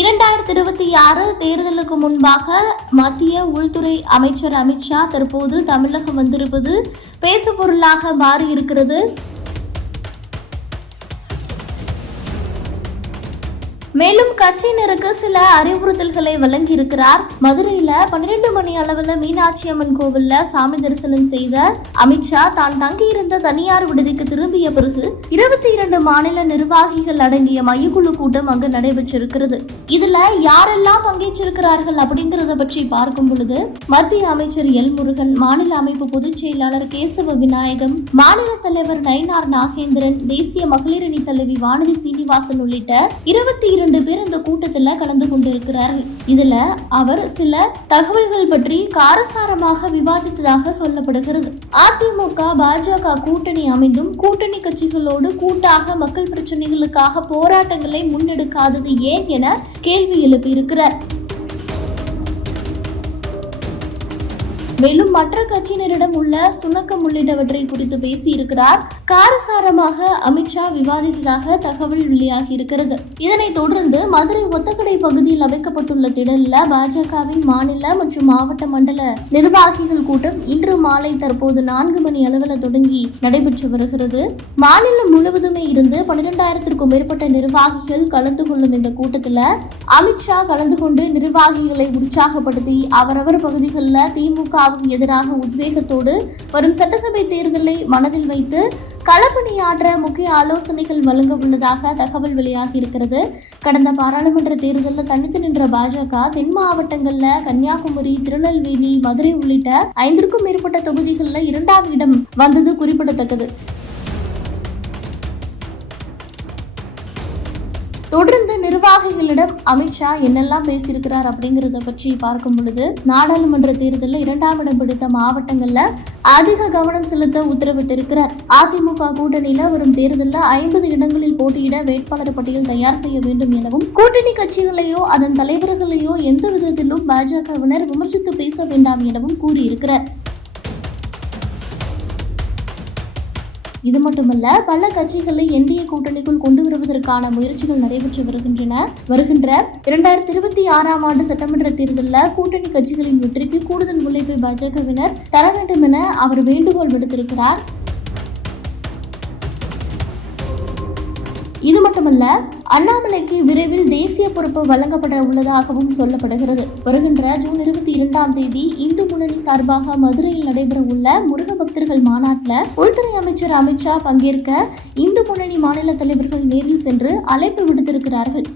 2026 தேர்தலுக்கு முன்பாக மத்திய உள்துறை அமைச்சர் அமித்ஷா தற்போது தமிழகம் வந்திருப்பது பேசுபொருளாக மாறியிருக்கிறது. மேலும் கட்சியினருக்கு சில அறிவுறுத்தல்களை வழங்கியிருக்கிறார். மதுரையில 12 மணி அளவில் மீனாட்சி அம்மன் கோவில்ல சாமி தரிசனம் செய்த அமித்ஷா தான் தங்கியிருந்த தனியார் விடுதிக்கு திரும்பிய பிறகு 22 மாநில நிர்வாகிகள் அடங்கிய மையக்குழு கூட்டம் அங்கு நடைபெற்றிருக்கிறது. இதுல யாரெல்லாம் பங்கேற்றிருக்கிறார்கள் அப்படிங்கறத பற்றி பார்க்கும் பொழுது மத்திய அமைச்சர் எல் முருகன், மாநில அமைப்பு பொதுச் செயலாளர் கேசவ விநாயகம், மாநில தலைவர் நயினார் நாகேந்திரன், தேசிய மகளிர் அணி தலைவி வானதி சீனிவாசன் உள்ளிட்ட 22 பேர் இந்த கூட்டத்துல கலந்து கொண்டிருக்கிறார்கள். இதுல அவர் சில தகவல்கள் பற்றி காரசாரமாக விவாதித்ததாக சொல்லப்படுகிறது. அதிமுக பாஜக கூட்டணி அமைந்தும் கூட்டணி கட்சிகளோடு கூட்டாக மக்கள் பிரச்சனைகளுக்காக போராட்டங்களை முன்னெடுக்காதது ஏன் என கேள்வி எழுப்பியிருக்கிறார். மேலும் மற்ற கட்சியினரிடம் உள்ள சுணக்கம் உள்ளிட்டவற்றை குறித்து பேசியிருக்கிறார். காரசாரமாக அமித்ஷா விவாதித்ததாக தகவல் வெளியாகி இருக்கிறது. இதனைத் தொடர்ந்து மதுரை ஒத்தக்கடை பகுதியில் அமைக்கப்பட்டுள்ள திடல்ல பாஜகவின் மாநில மற்றும் மாவட்ட மண்டல நிர்வாகிகள் கூட்டம் இன்று மாலை தற்போது 4 மணி அளவில் தொடங்கி நடைபெற்று வருகிறது. மாநிலம் முழுவதுமே இருந்து 12,000க்கும் மேற்பட்ட நிர்வாகிகள் கலந்து கொள்ளும் இந்த கூட்டத்தில் அமித்ஷா கலந்து கொண்டு நிர்வாகிகளை உற்சாகப்படுத்தி அவரவர் பகுதிகளில் திமுக எதிராக உத்வேகத்தோடு வரும் சட்டசபை தேர்தலை மனதில் வைத்து களப்பணியாற்ற முக்கிய ஆலோசனைகள் வழங்க உள்ளதாக தகவல் வெளியாகி இருக்கிறது. கடந்த பாராளுமன்ற தேர்தலில் தனித்து நின்ற பாஜக தென் மாவட்டங்களில் கன்னியாகுமரி, திருநெல்வேலி, மதுரை உள்ளிட்ட 5க்கும் மேற்பட்ட தொகுதிகளில் 2வது இடம் வந்தது குறிப்பிடத்தக்கது. தொடர்ந்து நிர்வாகிகளிடம் அமித்ஷா என்னெல்லாம் பேசியிருக்கிறார் அப்படிங்கிறத பற்றி பார்க்கும் பொழுது நாடாளுமன்ற தேர்தலில் 2ஆம் இடம் பிடித்த மாவட்டங்கள்ல அதிக கவனம் செலுத்த உத்தரவிட்டிருக்கிறார். அதிமுக கூட்டணியில வரும் தேர்தலில் 50 இடங்களில் போட்டியிட வேட்பாளர் பட்டியல் தயார் செய்ய வேண்டும் எனவும் கூட்டணி கட்சிகளையோ அதன் தலைவர்களையோ எந்த விதத்திலும் பாஜகவினர் விமர்சித்து பேச வேண்டாம் எனவும் கூறியிருக்கிறார். இது மட்டுமல்ல, பல கட்சிகளை என்டிஏ கூட்டணிக்குள் கொண்டு வருவதற்கான முயற்சிகள் நடைபெற்று வருகின்ற 2026ஆம் ஆண்டு சட்டமன்ற தேர்தலில் கூட்டணி கட்சிகளின் வெற்றிக்கு கூடுதல் உழைப்பை பாஜகவினர் தர வேண்டும் என அவர் வேண்டுகோள் விடுத்திருக்கிறார். இது மட்டுமல்ல, அண்ணாமலைக்கு விரைவில் தேசிய பொறுப்பு வழங்கப்பட உள்ளதாகவும் சொல்லப்படுகிறது. வருகின்ற ஜூன் 22ஆம் தேதி இந்து முன்னணி சார்பாக மதுரையில் நடைபெற உள்ள முருக பக்தர்கள் மாநாட்டில் உள்துறை அமைச்சர் அமித்ஷா பங்கேற்க இந்து முன்னணி மாநில தலைவர்கள் நேரில் சென்று அழைப்பு விடுத்திருக்கிறார்கள்.